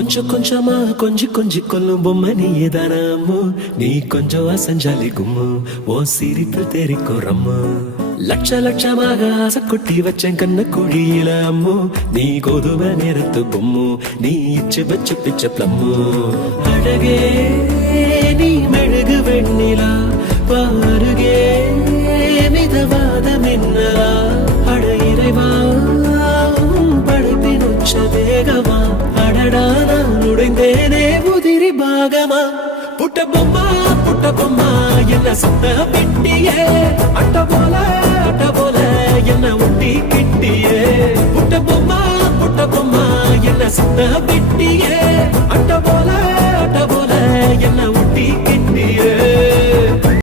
கொஞ்சம் கொஞ்சமா கொஞ்சி கொஞ்சி கொல்லும் பொம்மை நீதான அம்மு. நீ கொஞ்சம் அசஞ்சாலி கும்மு, ஓ சிரிப்பில் தெரிக்கும் ரம்மு. லட்ச லட்சமாக ஆசை கொட்டி வச்சேன் கண்ண குழியில அம்மு. நீ கோதுமை நேரத்து பொம்மு, நீ இச்சு வச்சு பிச்ச பிளம்மு. அழகே நீ மெழுகு வெண்ணிலா, பாருகே மிதவாத மின்னலா. அட இறைவா படைப்பின் உச்ச வேகமா, அடடா நான் உடைந்தேனே உதிரி பாகமா. புட்ட பொம்மா என்ன சுத்த பிட்டியே, அட்ட போல என்ன ஒட்டி கிட்டியே. புட்ட பொம்மா என்ன சுத்த பிட்டியே, அட்ட போல என்ன ஒட்டி கிட்டியே.